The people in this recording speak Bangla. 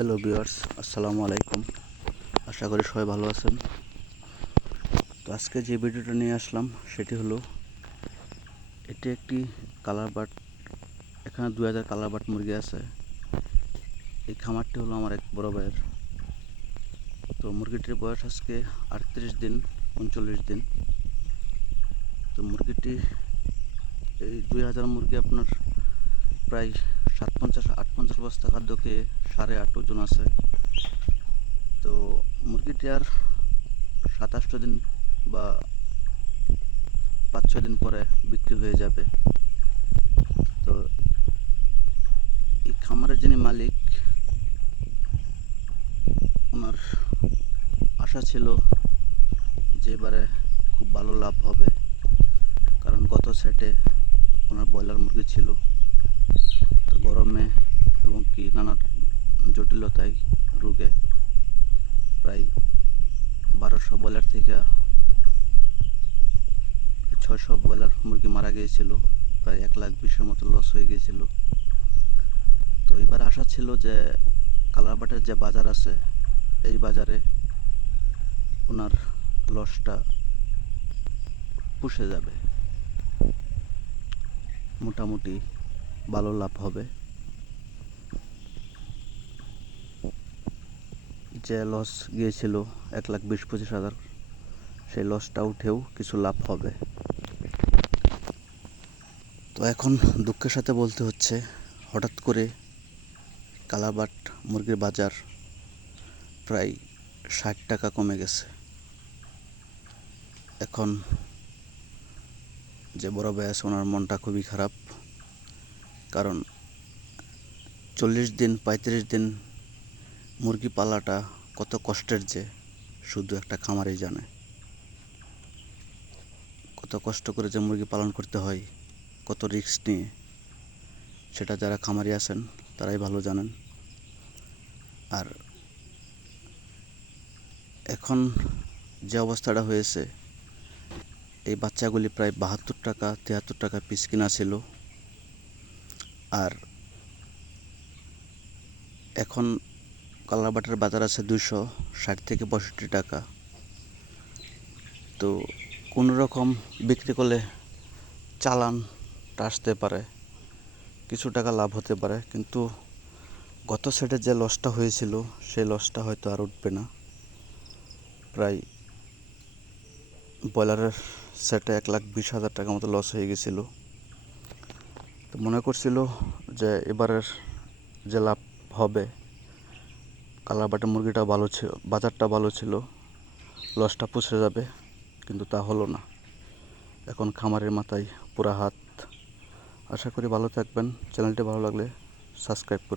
হ্যালো ভিউয়ার্স, আসসালামু আলাইকুম। আশা করি সবাই ভালো আছেন। তো আজকে যে ভিডিওটা নিয়ে আসলাম সেটি হলো, এটি একটি কালার বার্ড। এখানে 2000 কালার বার্ড মুরগি আছে। এই খামারটি হলো আমার এক বড় ভাইয়ের। তো মুরগিটির বয়স আজকে 38 দিন 39 দিন। তো মুরগিটি এই 2000 মুরগি আপনার প্রায় 57-58 বস্তা খাদ্য খেয়ে 8.5 ওজন আছে। তো মুরগিটি আর 27 দিন বা 5-6 দিন পরে বিক্রি হয়ে যাবে। তো এই খামারের যিনি মালিক, ওনার আশা ছিল যে এবারে খুব ভালো লাভ হবে, কারণ গত সেটে ওনার ব্রয়লার মুরগি ছিল। তো গরমে এবং কি নানা জটিলতায় রোগে প্রায় 1200 ব্রয়লার থেকে 600 ব্রয়লার মুরগি মারা গিয়েছিল। প্রায় 1,20,000-এর মতো লস হয়ে গিয়েছিল। তো এবার আশা ছিল যে কালারবাটের যে বাজার আছে, এই বাজারে ওনার লসটা পুষে যাবে, মোটামুটি ভালো লাভ হবে। যে লস গিয়েছিল 1,20,000-25,000, সেই লসটা উঠেও কিছু লাভ হবে। তো এখন দুঃখের সাথে বলতে হচ্ছে, হঠাৎ করে কালারবাট মুরগির বাজার প্রায় 60 টাকা কমে গেছে। এখন যে বড় ভাই আছে ওনার মনটা খুবই খারাপ, কারণ 40 দিন 35 দিন মুরগি পালাটা কত কষ্টের, যে শুধু একটা খামারই জানে। কত কষ্ট করে যে মুরগি পালন করতে হয়, কত রিস্ক নিয়ে, সেটা যারা খামারি আছেন তারাই ভালো জানেন। আর এখন যে অবস্থাটা হয়েছে, এই বাচ্চাগুলি প্রায় 72 টাকা 73 টাকা পিস কিনা ছিল। আর এখন কালারবাটের বাজার আছে 260-65 টাকা। তো কোনো রকম বিক্রি করলে চালানটা আসতে পারে, কিছু টাকা লাভ হতে পারে, কিন্তু গত সেটে যে লসটা হয়েছিল সেই লসটা হয়তো আর উঠবে না। প্রায় ব্রয়লারের সেটে 1,20,000 টাকার মতো লস হয়ে গেছিলো। তো মনে করছিল যে এবারের যে লাভ হবে, কালারবাটের মুরগিটা ভালো ছিল, বাজারটা ভালো ছিল, লসটা পুষে যাবে, কিন্তু তা হলো না। এখন খামারের মাথায় পুরা হাত। আশা করি ভালো থাকবেন। চ্যানেলটি ভালো লাগলে সাবস্ক্রাইব করুন।